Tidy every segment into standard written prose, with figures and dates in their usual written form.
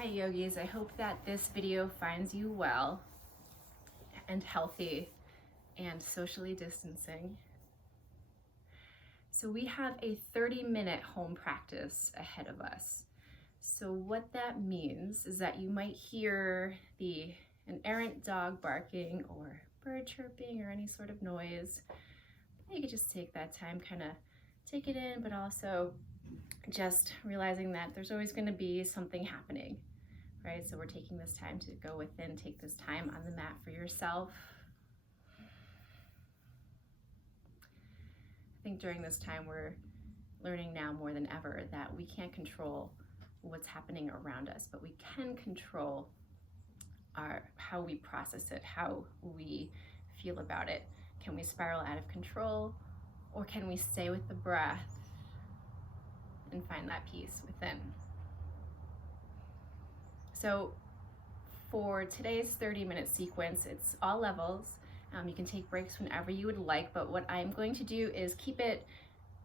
Hi yogis, I hope that this video finds you well and healthy and socially distancing. So we have a 30-minute home practice ahead of us. So what that means is that you might hear an errant dog barking or bird chirping or any sort of noise. You could just take that time, kind of take it in, but also just realizing that there's always going to be something happening, right? So we're taking this time to go within, take this time on the mat for yourself. I think during this time we're learning now more than ever that we can't control what's happening around us, but we can control how we process it, how we feel about it. Can we spiral out of control, or can we stay with the breath and find that peace within? So for today's 30-minute sequence, it's all levels. You can take breaks whenever you would like, but what I'm going to do is keep it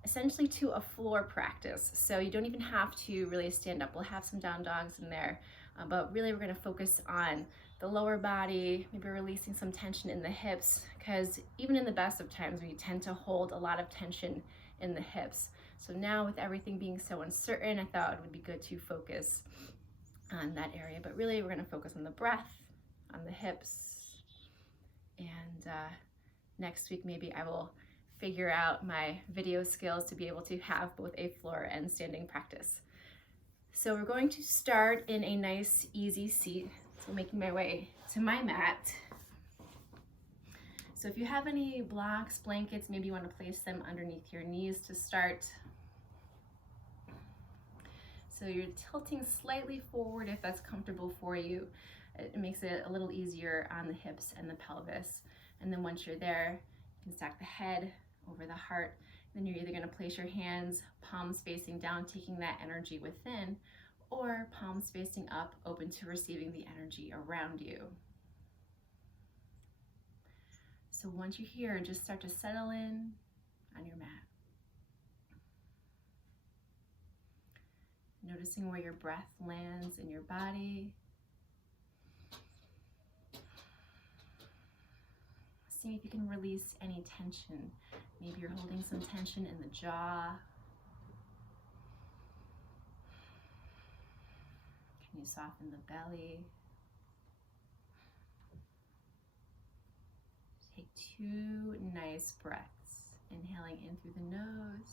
essentially to a floor practice. So you don't even have to really stand up. We'll have some down dogs in there, but really we're going to focus on the lower body, maybe releasing some tension in the hips, because even in the best of times, we tend to hold a lot of tension in the hips. So now with everything being so uncertain, I thought it would be good to focus on that area, but really we're going to focus on the breath, on the hips, and next week maybe I will figure out my video skills to be able to have both a floor and standing practice. So we're going to start in a nice easy seat. So making my way to my mat. So if you have any blocks, blankets, maybe you want to place them underneath your knees to start. So you're tilting slightly forward if that's comfortable for you. It makes it a little easier on the hips and the pelvis. And then once you're there, you can stack the head over the heart. Then you're either going to place your hands, palms facing down, taking that energy within, or palms facing up, open to receiving the energy around you. So once you're here, just start to settle in on your mat. Noticing where your breath lands in your body. See if you can release any tension. Maybe you're holding some tension in the jaw. Can you soften the belly? Take 2 nice breaths. Inhaling in through the nose.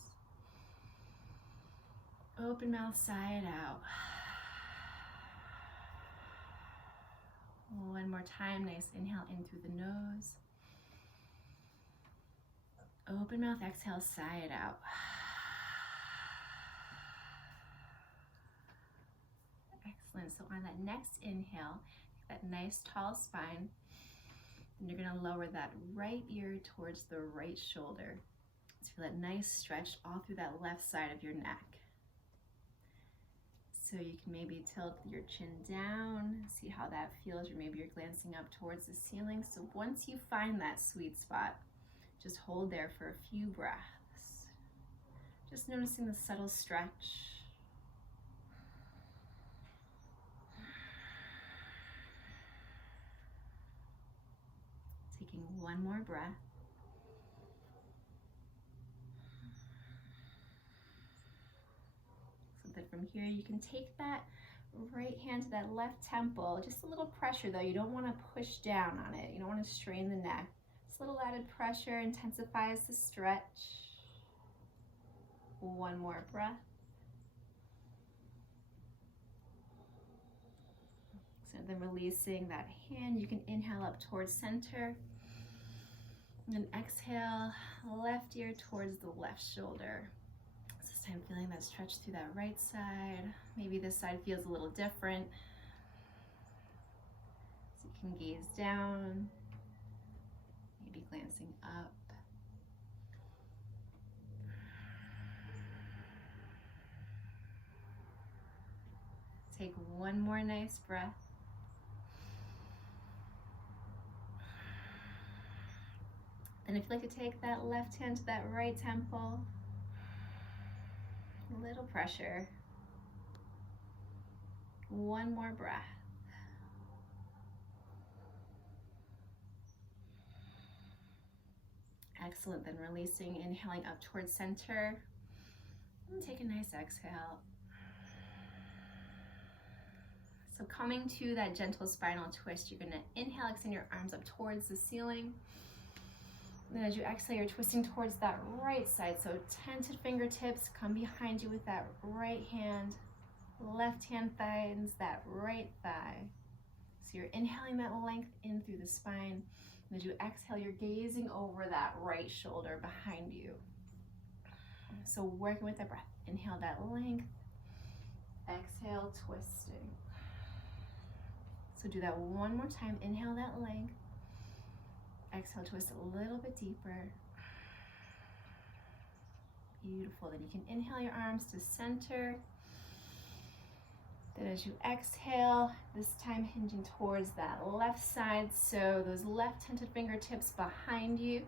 Open mouth, sigh it out. One more time, nice inhale in through the nose. Open mouth, exhale, sigh it out. Excellent. So on that next inhale, that nice tall spine, and you're going to lower that right ear towards the right shoulder. So feel that nice stretch all through that left side of your neck. So you can maybe tilt your chin down, see how that feels, or maybe you're glancing up towards the ceiling. So once you find that sweet spot, just hold there for a few breaths. Just noticing the subtle stretch. Taking one more breath. So that from here you can take that right hand to that left temple. Just a little pressure though. You don't want to push down on it. You don't want to strain the neck. Just a little added pressure intensifies the stretch. One more breath. So then releasing that hand, you can inhale up towards center. And then exhale, left ear towards the left shoulder. So this time feeling that stretch through that right side. Maybe this side feels a little different. So you can gaze down, maybe glancing up. Take one more nice breath. And if you'd like to take that left hand to that right temple, a little pressure. one more breath. Excellent, then releasing, inhaling up towards center. And take a nice exhale. So coming to that gentle spinal twist, you're gonna inhale, extend your arms up towards the ceiling. Then as you exhale, you're twisting towards that right side. So tented fingertips, come behind you with that right hand. Left hand finds that right thigh. So you're inhaling that length in through the spine. And as you exhale, you're gazing over that right shoulder behind you. So working with the breath. Inhale that length. Exhale, twisting. So do that one more time. Inhale that length. Exhale, twist a little bit deeper. Beautiful. Then you can inhale your arms to center. Then as you exhale, this time hinging towards that left side. So those left tented fingertips behind you.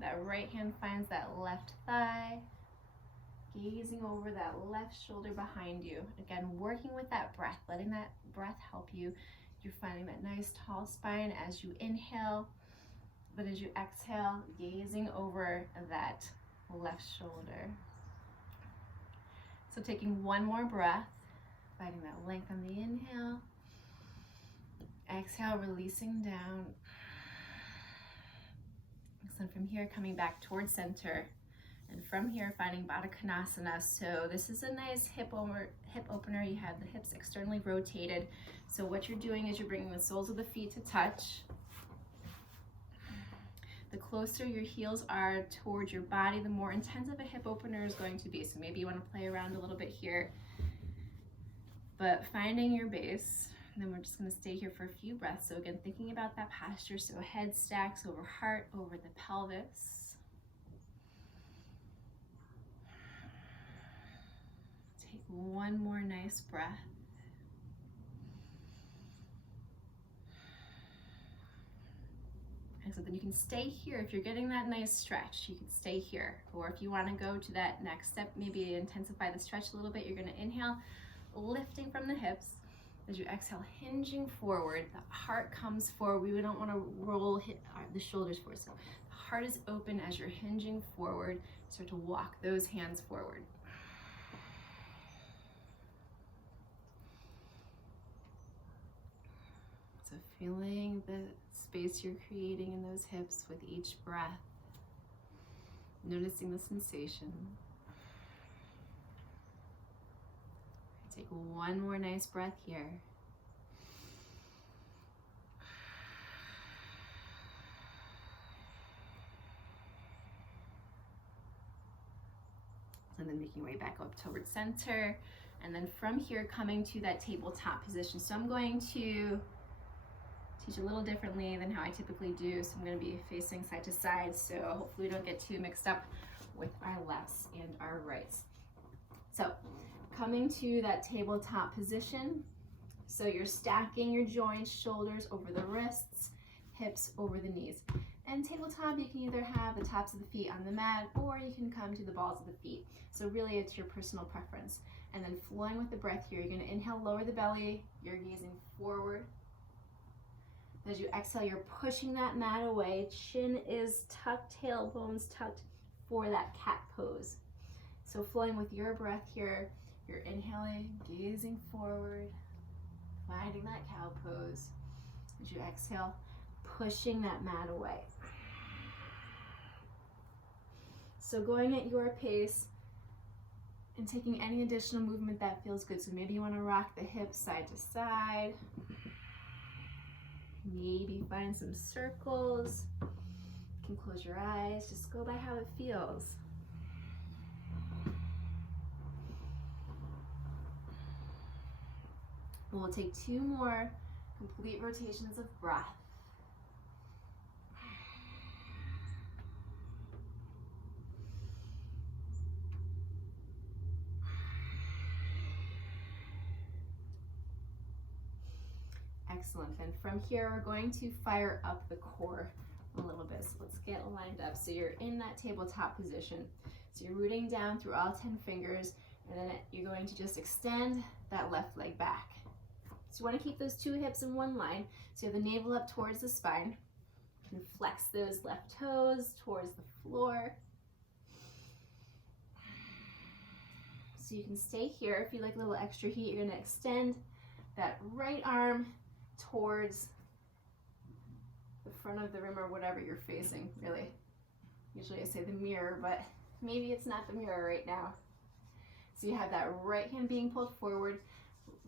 That right hand finds that left thigh. Gazing over that left shoulder behind you. Again, working with that breath, letting that breath help you. You're finding that nice tall spine as you inhale, but as you exhale, gazing over that left shoulder. So taking one more breath, finding that length on the inhale. Exhale, releasing down. So from here, coming back towards center. And from here, finding Baddha Konasana. So this is a nice hip opener. You have the hips externally rotated. So what you're doing is you're bringing the soles of the feet to touch. The closer your heels are towards your body, the more intensive a hip opener is going to be. So maybe you want to play around a little bit here. But finding your base. And then we're just going to stay here for a few breaths. So again, thinking about that posture. So head stacks over heart, over the pelvis. One more nice breath. And so then you can stay here. If you're getting that nice stretch, you can stay here. Or if you want to go to that next step, maybe intensify the stretch a little bit, you're going to inhale, lifting from the hips. As you exhale, hinging forward, the heart comes forward. We don't want to roll the shoulders forward. So the heart is open as you're hinging forward. Start to walk those hands forward. So feeling the space you're creating in those hips with each breath. Noticing the sensation. Take one more nice breath here. And then making your way back up towards center. And then from here, coming to that tabletop position. So I'm going to teach a little differently than how I typically do. So I'm going to be facing side to side. So hopefully we don't get too mixed up with our lefts and our rights. So coming to that tabletop position. So you're stacking your joints, shoulders over the wrists, hips over the knees. And tabletop, you can either have the tops of the feet on the mat, or you can come to the balls of the feet. So really it's your personal preference. And then flowing with the breath here, you're going to inhale, lower the belly, you're gazing forward. As you exhale, you're pushing that mat away. Chin is tucked, tailbones tucked for that cat pose. So flowing with your breath here, you're inhaling, gazing forward, finding that cow pose. As you exhale, pushing that mat away. So going at your pace and taking any additional movement that feels good. So maybe you want to rock the hips side to side. Maybe find some circles. You can close your eyes, just go by how it feels. We'll take 2 more complete rotations of breath. Excellent. And from here, we're going to fire up the core a little bit. So let's get lined up. So you're in that tabletop position. So you're rooting down through all 10 fingers, and then you're going to just extend that left leg back. So you want to keep those two hips in one line. So you have the navel up towards the spine. You can flex those left toes towards the floor. So you can stay here. If you like a little extra heat, you're going to extend that right arm towards the front of the room or whatever you're facing, really. Usually I say the mirror, but maybe it's not the mirror right now. So you have that right hand being pulled forward,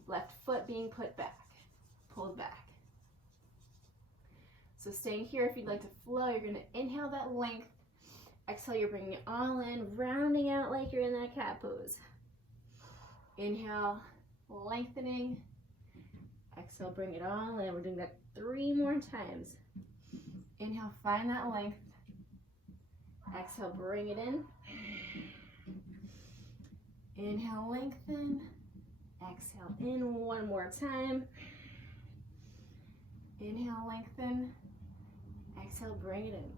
left foot being put back, pulled back. So staying here, if you'd like to flow, you're going to inhale that length. Exhale, you're bringing it all in, rounding out like you're in that cat pose. Inhale, lengthening. Exhale, bring it all in. We're doing that 3 more times. Inhale, find that length. Exhale, bring it in. Inhale, lengthen. Exhale, in 1 more time. Inhale, lengthen. Exhale, bring it in.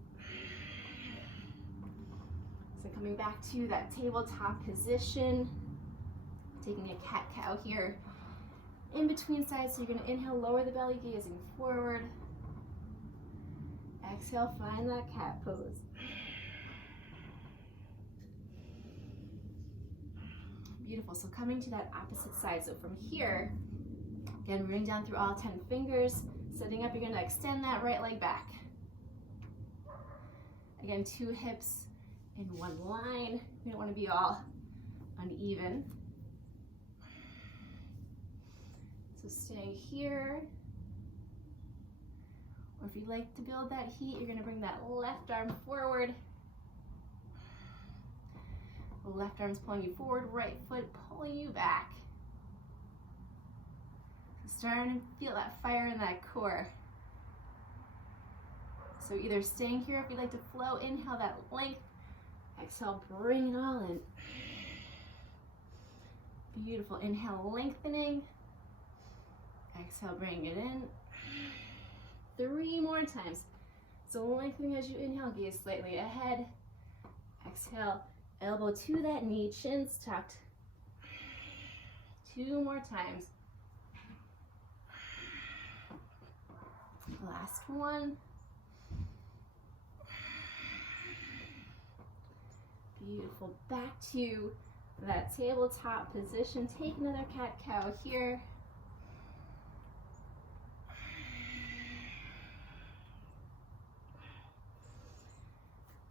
So coming back to that tabletop position, taking a cat-cow here. In between sides, so you're going to inhale, lower the belly, gazing forward. Exhale, find that cat pose. Beautiful. So coming to that opposite side. So from here, again, moving down through all 10 fingers. Setting up, you're going to extend that right leg back. Again, 2 hips in 1 line. You don't want to be all uneven. So staying here. Or if you'd like to build that heat, you're going to bring that left arm forward. The left arm's pulling you forward, right foot pulling you back. Starting to feel that fire in that core. So either staying here if you'd like to flow, inhale that length. Exhale, bring it all in. Beautiful. Inhale, lengthening. Exhale, bring it in. 3 more times. So lengthening as you inhale, gaze slightly ahead. Exhale, elbow to that knee, chins tucked. 2 more times. Last one. Beautiful. Back to that tabletop position. Take another cat-cow here.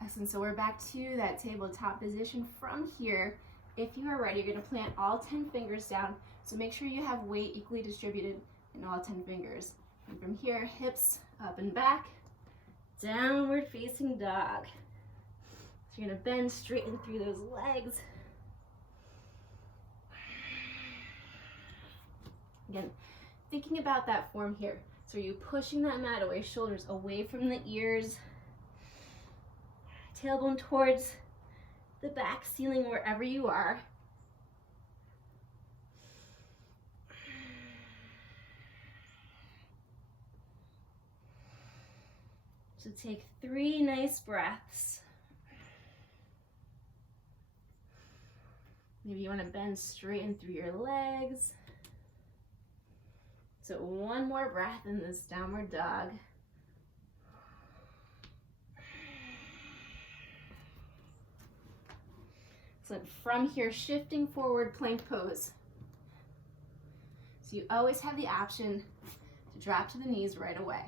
Excellent. So we're back to that tabletop position. From here, if you are ready, you're going to plant all 10 fingers down. So make sure you have weight equally distributed in all 10 fingers. And from here, hips up and back, downward facing dog. So you're going to bend, straighten through those legs. Again, thinking about that form here. So are you pushing that mat away, shoulders away from the ears, tailbone towards the back ceiling wherever you are. So take 3 nice breaths. Maybe you want to bend, straighten through your legs. So 1 more breath in this downward dog. So from here, shifting forward, plank pose. So you always have the option to drop to the knees right away.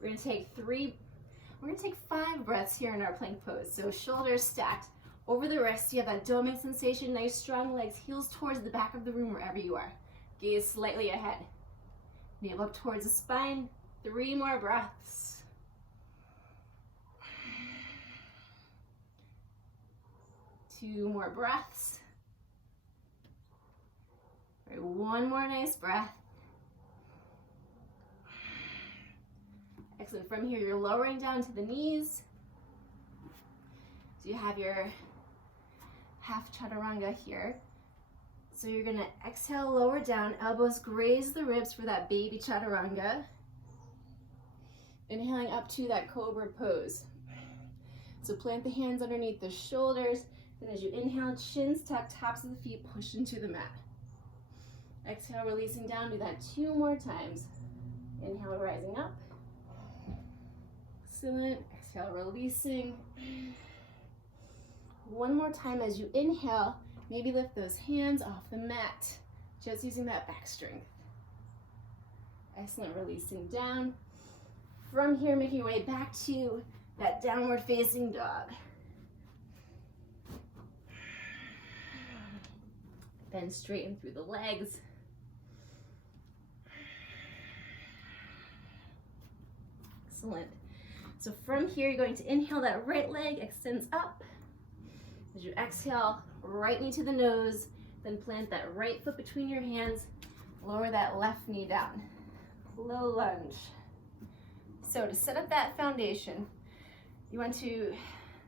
We're going to take 5 breaths here in our plank pose. So shoulders stacked over the wrists. You have that doming sensation, nice strong legs, heels towards the back of the room wherever you are. Gaze slightly ahead. Navel up towards the spine. 3 more breaths. Two more breaths. All right, 1 more nice breath. Excellent. From here, you're lowering down to the knees. So you have your half chaturanga here. So you're going to exhale, lower down, elbows graze the ribs for that baby chaturanga. Inhaling up to that cobra pose. So plant the hands underneath the shoulders. Then as you inhale, chins tucked, tops of the feet push into the mat. Exhale, releasing down. Do that 2 more times. Inhale, rising up. Excellent. Exhale, releasing. One more time as you inhale, maybe lift those hands off the mat, just using that back strength. Excellent, releasing down. From here, making your way back to that downward facing dog. Then straighten through the legs. Excellent. So from here, you're going to inhale, that right leg extends up. As you exhale, right knee to the nose, then plant that right foot between your hands, lower that left knee down. Low lunge. So to set up that foundation,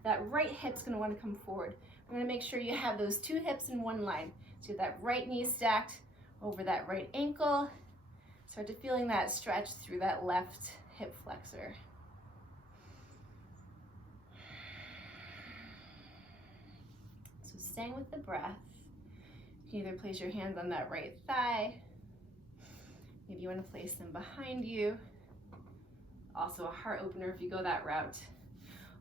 that right hip's gonna wanna come forward. We're gonna make sure you have those 2 hips in one line. So you have that right knee stacked over that right ankle. Start to feeling that stretch through that left hip flexor. Staying with the breath. You can either place your hands on that right thigh. Maybe you want to place them behind you. Also a heart opener if you go that route.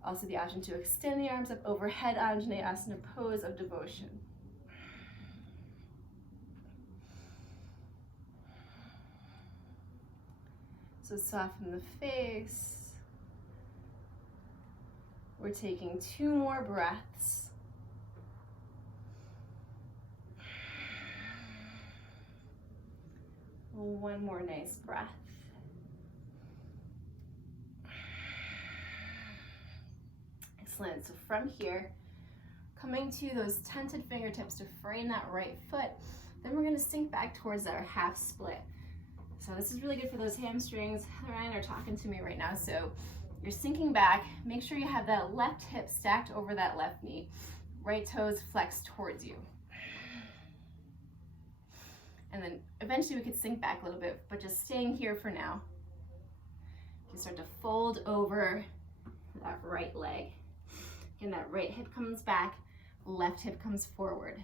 Also the option to extend the arms up overhead, Anjaneyasana pose of devotion. So soften the face. We're taking 2 more breaths. One more nice breath. Excellent. So from here, coming to those tented fingertips to frame that right foot, then we're going to sink back towards our half split. So this is really good for those hamstrings. Ryan are talking to me right now. So you're sinking back. Make sure you have that left hip stacked over that left knee. Right toes flexed towards you. And then eventually we could sink back a little bit, but just staying here for now. You can start to fold over that right leg. Again, that right hip comes back, left hip comes forward.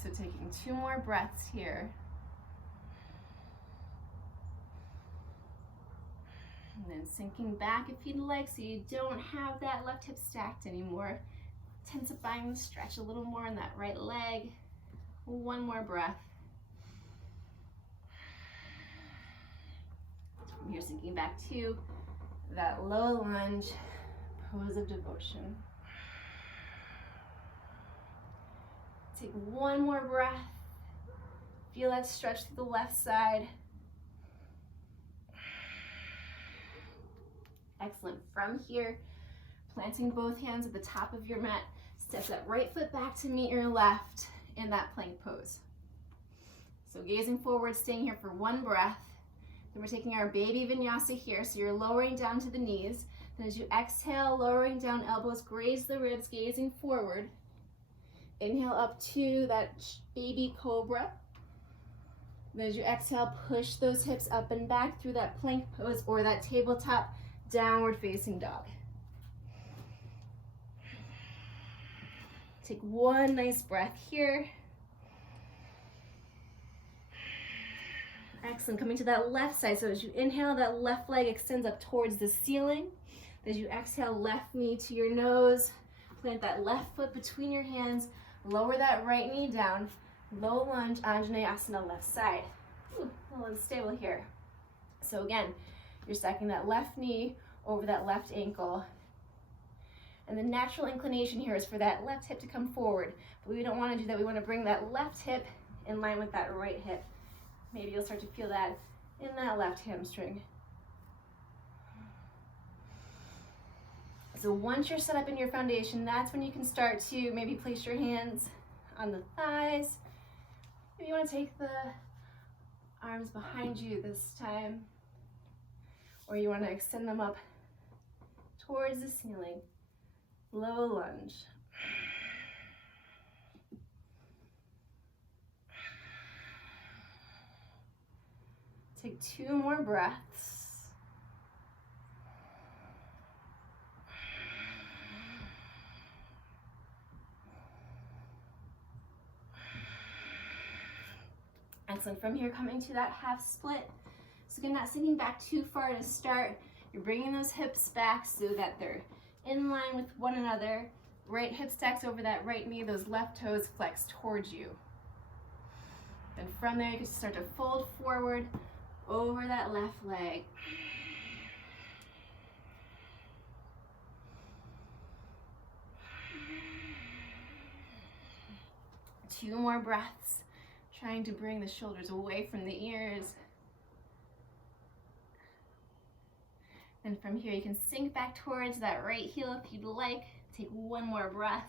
So taking 2 more breaths here. And then sinking back if you'd like, so you don't have that left hip stacked anymore. Intensifying the stretch a little more in that right leg. 1 more breath. From here, sinking back to that low lunge pose of devotion. Take 1 more breath. Feel that stretch through the left side. Excellent. From here, planting both hands at the top of your mat, step that right foot back to meet your left in that plank pose. So gazing forward, staying here for 1 breath. Then we're taking our baby vinyasa here, so you're lowering down to the knees. Then as you exhale, lowering down, elbows graze the ribs, gazing forward. Inhale up to that baby cobra. Then as you exhale, push those hips up and back through that plank pose or that tabletop downward facing dog. Take 1 nice breath here. Excellent. Coming to that left side. So as you inhale, that left leg extends up towards the ceiling. As you exhale, left knee to your nose. Plant that left foot between your hands. Lower that right knee down. Low lunge, Anjaneyasana, left side. Ooh, a little unstable here. So again, you're stacking that left knee over that left ankle. And the natural inclination here is for that left hip to come forward. But we don't want to do that. We want to bring that left hip in line with that right hip. Maybe you'll start to feel that in that left hamstring. So once you're set up in your foundation, that's when you can start to maybe place your hands on the thighs. Maybe you want to take the arms behind you this time. Or you want to extend them up towards the ceiling. Low lunge. Take 2 more breaths. Excellent. From here, coming to that half split. So again, not sinking back too far to start. You're bringing those hips back so that they're in line with one another. Right hip stacks over that right knee, those left toes flex towards you. And from there, you can start to fold forward over that left leg. Two more breaths, trying to bring the shoulders away from the ears. And from here, you can sink back towards that right heel if you'd like. Take one more breath.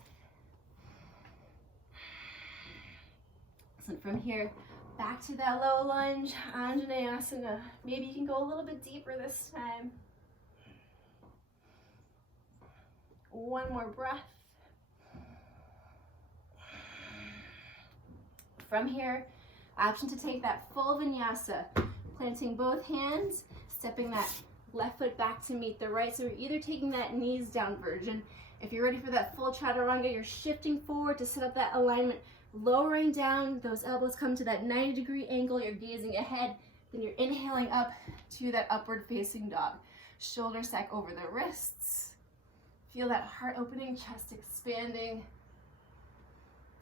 So from here, back to that low lunge, Anjaneyasana. Maybe you can go a little bit deeper this time. One more breath. From here, option to take that full vinyasa, planting both hands, stepping that left foot back to meet the right. So you're either taking that knees down version. If you're ready for that full chaturanga, you're shifting forward to set up that alignment, lowering down, those elbows come to that 90-degree angle, you're gazing ahead, then you're inhaling up to that upward facing dog. Shoulder stack over the wrists. Feel that heart opening, chest expanding.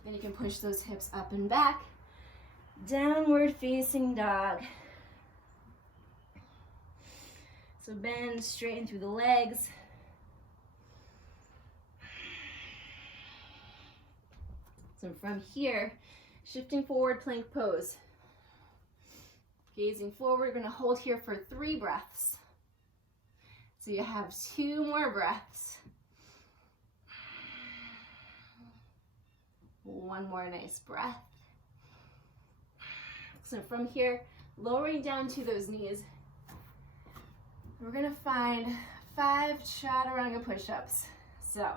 Then you can push those hips up and back. Downward facing dog. So bend, straighten through the legs. So from here, shifting forward, plank pose. Gazing forward, we're gonna hold here for 3 breaths. So you have 2 more breaths. One more nice breath. So from here, lowering down to those knees, we're gonna find 5 chaturanga push-ups. So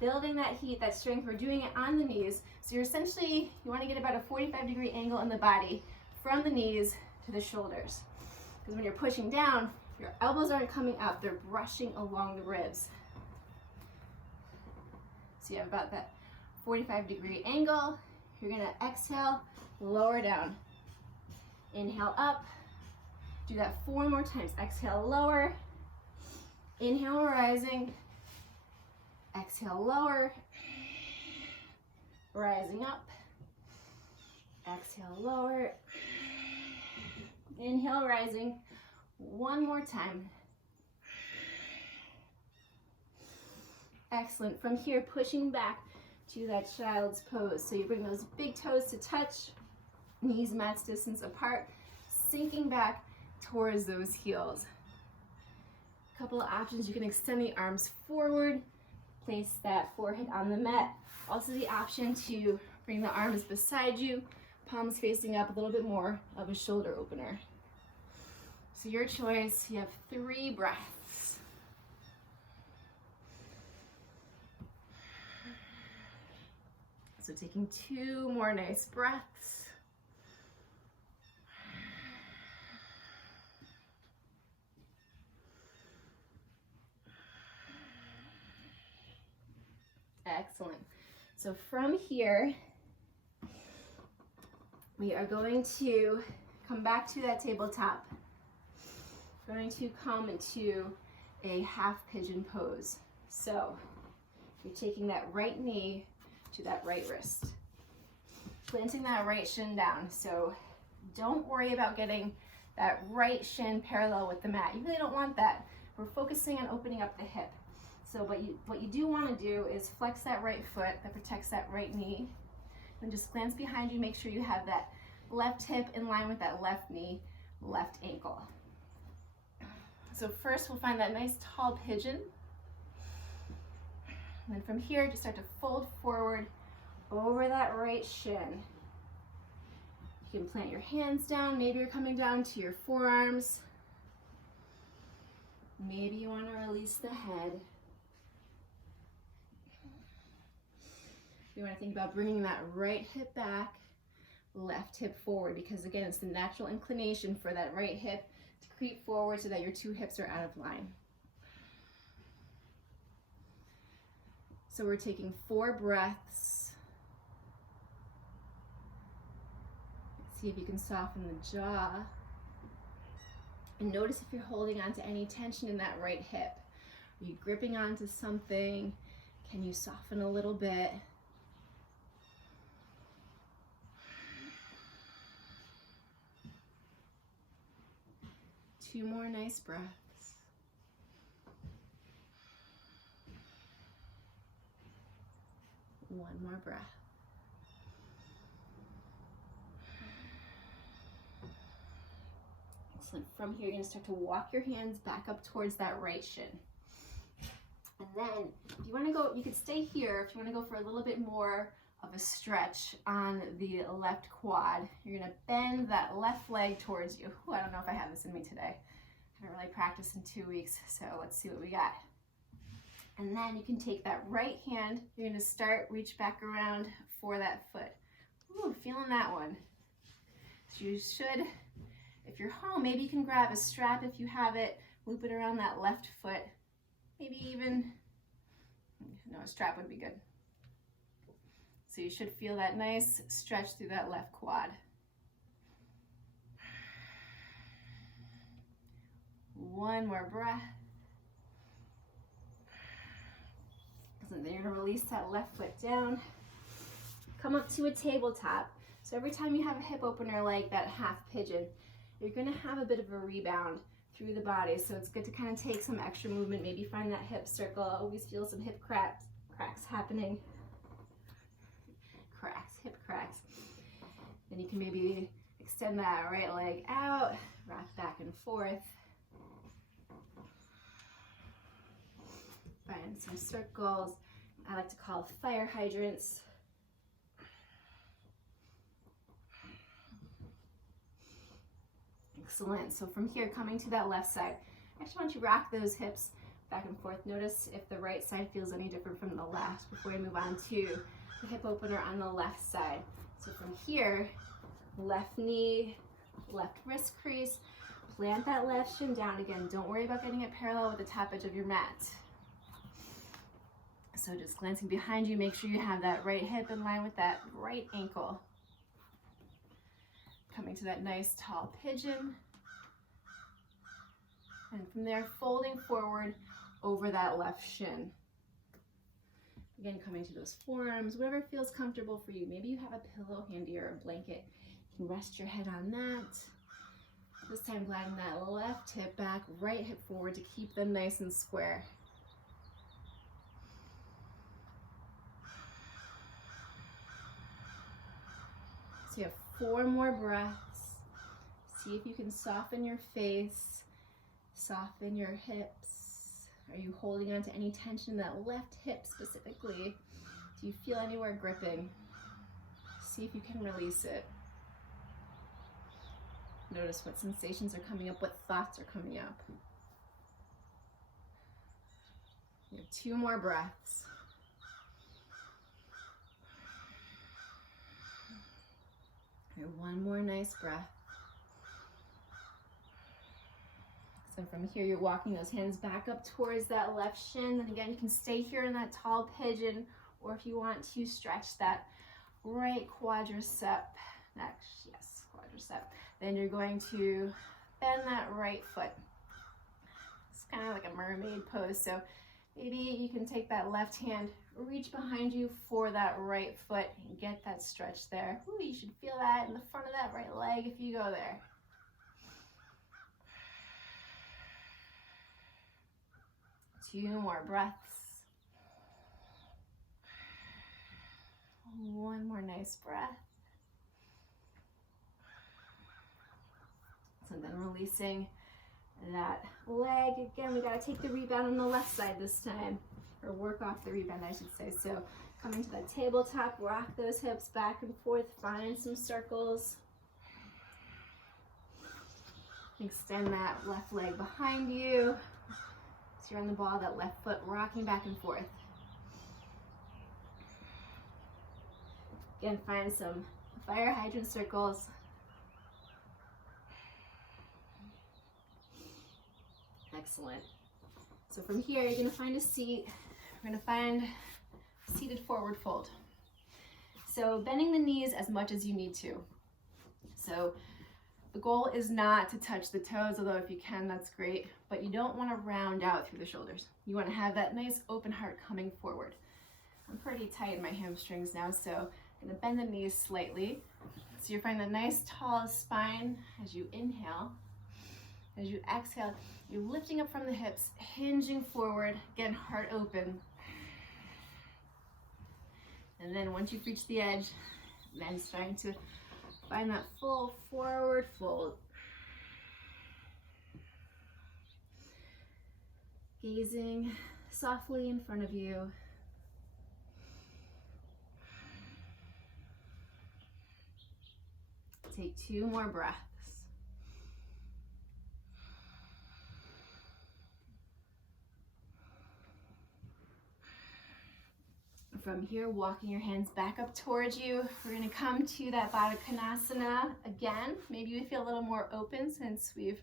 building that heat, that strength, we're doing it on the knees. So you're essentially, you wanna get about a 45-degree angle in the body from the knees to the shoulders. Because when you're pushing down, your elbows aren't coming up, they're brushing along the ribs. So you have about that 45-degree angle. You're gonna exhale, lower down. Inhale up. Do that 4 more times. Exhale, lower. Inhale, rising. Exhale, lower. Rising up. Exhale, lower. Inhale, rising. 1 more time. Excellent. From here, pushing back to that child's pose. So you bring those big toes to touch, knees match distance apart, sinking back towards those heels. A couple of options, you can extend the arms forward, place that forehead on the mat. Also the option to bring the arms beside you, palms facing up, a little bit more of a shoulder opener. So your choice, you have 3 breaths. So taking 2 more nice breaths. Excellent. So from here, we are going to come back to that tabletop. Going to come into a half pigeon pose. So you're taking that right knee to that right wrist. Planting that right shin down. So don't worry about getting that right shin parallel with the mat. You really don't want that. We're focusing on opening up the hip. So what you do want to do is flex that right foot that protects that right knee. And just glance behind you, make sure you have that left hip in line with that left knee, left ankle. So first we'll find that nice tall pigeon. And then from here, just start to fold forward over that right shin. You can plant your hands down. Maybe you're coming down to your forearms. Maybe you want to release the head. You want to think about bringing that right hip back, left hip forward, because again, it's the natural inclination for that right hip to creep forward so that your 2 hips are out of line. So we're taking 4 breaths. See if you can soften the jaw. And notice if you're holding on to any tension in that right hip. Are you gripping onto something? Can you soften a little bit? Two more nice breaths. One more breath. Excellent. From here, you're going to start to walk your hands back up towards that right shin. And then, if you want to go, you could stay here. If you want to go for a little bit more of a stretch on the left quad, you're going to bend that left leg towards you. Ooh, I don't know if I have this in me today. I haven't really practiced in 2 weeks, so let's see what we got. And then you can take that right hand, you're going to start, reach back around for that foot. Ooh, feeling that one. So you should, if you're home, maybe you can grab a strap if you have it, loop it around that left foot. Maybe even, no, a strap would be good. So you should feel that nice stretch through that left quad. One more breath. And then you're going to release that left foot down. Come up to a tabletop. So every time you have a hip opener like that half pigeon, you're going to have a bit of a rebound through the body. So it's good to kind of take some extra movement. Maybe find that hip circle. Always feel some hip cracks happening. Hip cracks. Then you can maybe extend that right leg out, rock back and forth. Find some circles. I like to call fire hydrants. Excellent. So from here, coming to that left side, I just want you to rock those hips back and forth. Notice if the right side feels any different from the left before we move on to the hip opener on the left side. So from here, left knee, left wrist crease, plant that left shin down again. Don't worry about getting it parallel with the top edge of your mat. So just glancing behind you, make sure you have that right hip in line with that right ankle. Coming to that nice tall pigeon. And from there, folding forward over that left shin. Again, coming to those forearms, whatever feels comfortable for you. Maybe you have a pillow handy or a blanket. You can rest your head on that. This time, gliding that left hip back, right hip forward to keep them nice and square. So you have 4 more breaths. See if you can soften your face, soften your hips. Are you holding on to any tension in that left hip specifically? Do you feel anywhere gripping? See if you can release it. Notice what sensations are coming up, what thoughts are coming up. You have 2 more breaths. Okay, 1 more nice breath. So from here, you're walking those hands back up towards that left shin. And again, you can stay here in that tall pigeon, or if you want to stretch that right quadricep next. Yes, quadricep. Then you're going to bend that right foot. It's kind of like a mermaid pose. So maybe you can take that left hand, reach behind you for that right foot, and get that stretch there. Ooh, you should feel that in the front of that right leg if you go there. Two more breaths. 1 more nice breath. So then releasing that leg. Again, we got to take the rebound on the left side this time, or work off the rebound, I should say. So coming to that tabletop, rock those hips back and forth, find some circles. Extend that left leg behind you. So you're on the ball, that left foot rocking back and forth. Again, find some fire hydrant circles. Excellent. So from here, you're going to find a seat. We're going to find seated forward fold. So bending the knees as much as you need to. So So the goal is not to touch the toes, although if you can, that's great, but you don't want to round out through the shoulders. You want to have that nice open heart coming forward. I'm pretty tight in my hamstrings now, so I'm going to bend the knees slightly. So you're finding a nice tall spine as you inhale. As you exhale, you're lifting up from the hips, hinging forward, again, heart open. And then once you've reached the edge, then starting to find that full forward fold. Gazing softly in front of you. Take 2 more breaths. From here, walking your hands back up towards you. We're going to come to that Baddha Konasana again. Maybe you feel a little more open since we've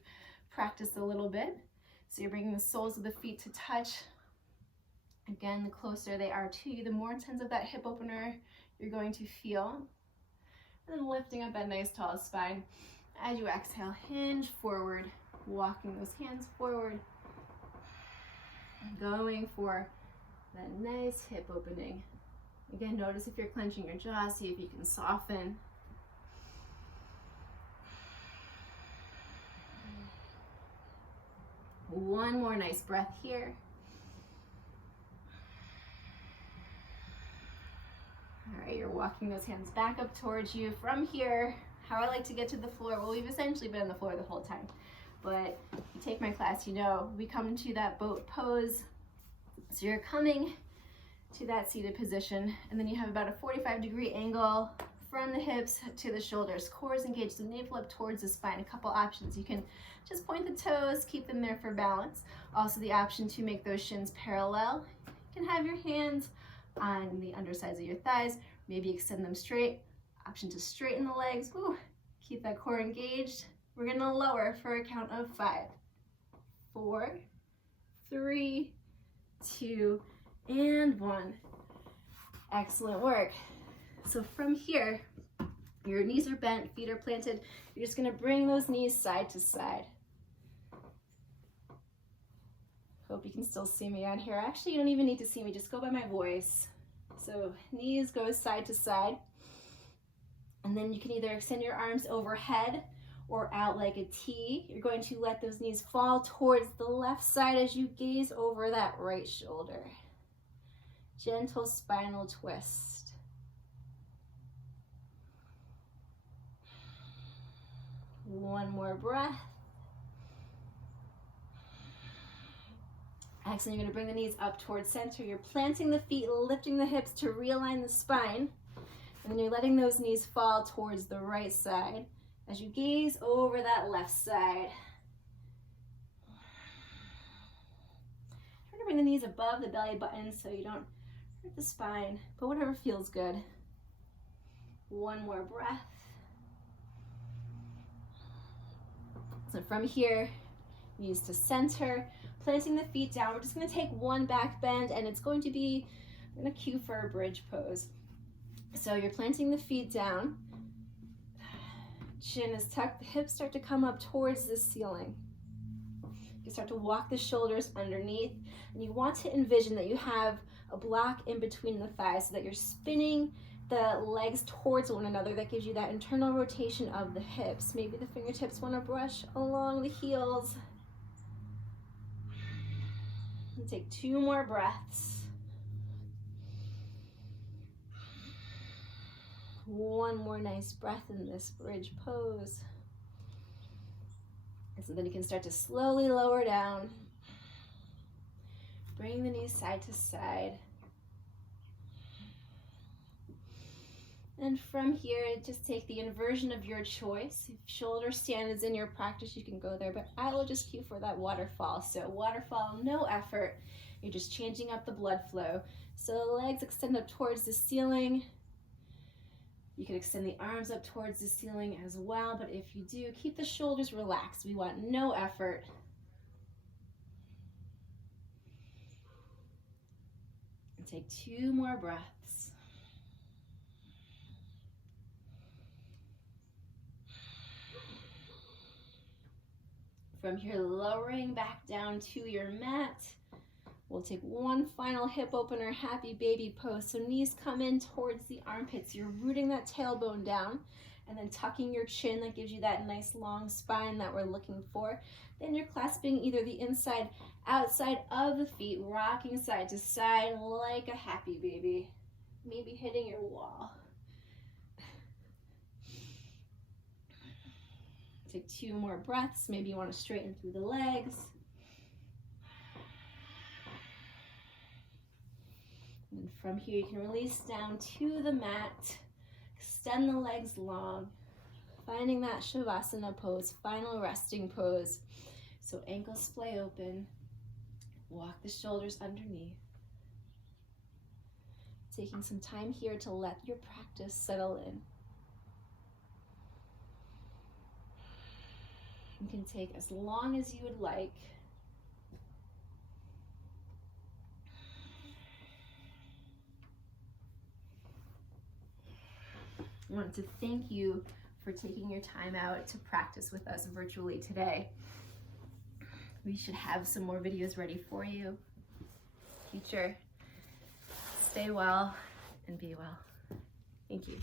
practiced a little bit. So you're bringing the soles of the feet to touch. Again, the closer they are to you, the more intense of that hip opener you're going to feel. And then lifting up that nice tall spine. As you exhale, hinge forward, walking those hands forward. Going for that nice hip opening. Again, notice if you're clenching your jaw, see if you can soften. One more nice breath here. All right, you're walking those hands back up towards you. From here, how I like to get to the floor, well, we've essentially been on the floor the whole time, but if you take my class, you know, we come to that boat pose. So you're coming to that seated position, and then you have about a 45-degree angle from the hips to the shoulders. Core is engaged, the navel up towards the spine. A couple options. You can just point the toes, keep them there for balance. Also the option to make those shins parallel. You can have your hands on the undersides of your thighs, maybe extend them straight. Option to straighten the legs. Woo. Keep that core engaged. We're going to lower for a count of 5, 4, 3, 2, and 1. Excellent work. So from here, your knees are bent, feet are planted. You're just going to bring those knees side to side. Hope you can still see me on here. Actually, you don't even need to see me, just go by my voice. So knees go side to side. And then you can either extend your arms overhead or out like a T. You're going to let those knees fall towards the left side as you gaze over that right shoulder. Gentle spinal twist. One more breath. Excellent. You're going to bring the knees up towards center. You're planting the feet, lifting the hips to realign the spine. And then you're letting those knees fall towards the right side as you gaze over that left side. Try to bring the knees above the belly button so you don't hurt the spine, but whatever feels good. One more breath. So from here, knees to center, placing the feet down. We're just going to take one back bend, and it's going to be, I'm going to cue for a bridge pose. So you're planting the feet down. Chin is tucked, the hips start to come up towards the ceiling. You start to walk the shoulders underneath, and you want to envision that you have a block in between the thighs so that you're spinning the legs towards one another. That gives you that internal rotation of the hips. Maybe the fingertips want to brush along the heels. And take 2 more breaths. One more nice breath in this bridge pose. And so then you can start to slowly lower down. Bring the knees side to side. And from here, just take the inversion of your choice. If shoulder stand is in your practice, you can go there, but I will just cue for that waterfall. So waterfall, no effort. You're just changing up the blood flow. So the legs extend up towards the ceiling. You can extend the arms up towards the ceiling as well, but if you do, keep the shoulders relaxed. We want no effort. And take 2 more breaths. From here, lowering back down to your mat. We'll take one final hip opener, happy baby pose. So knees come in towards the armpits. You're rooting that tailbone down and then tucking your chin. That gives you that nice long spine that we're looking for. Then you're clasping either the inside, outside of the feet, rocking side to side like a happy baby. Maybe hitting your wall. Take 2 more breaths. Maybe you want to straighten through the legs. And from here, you can release down to the mat. Extend the legs long. Finding that Shavasana pose, final resting pose. So ankles splay open. Walk the shoulders underneath. Taking some time here to let your practice settle in. You can take as long as you would like. I want to thank you for taking your time out to practice with us virtually today. We should have some more videos ready for you. Future. Stay well and be well. Thank you.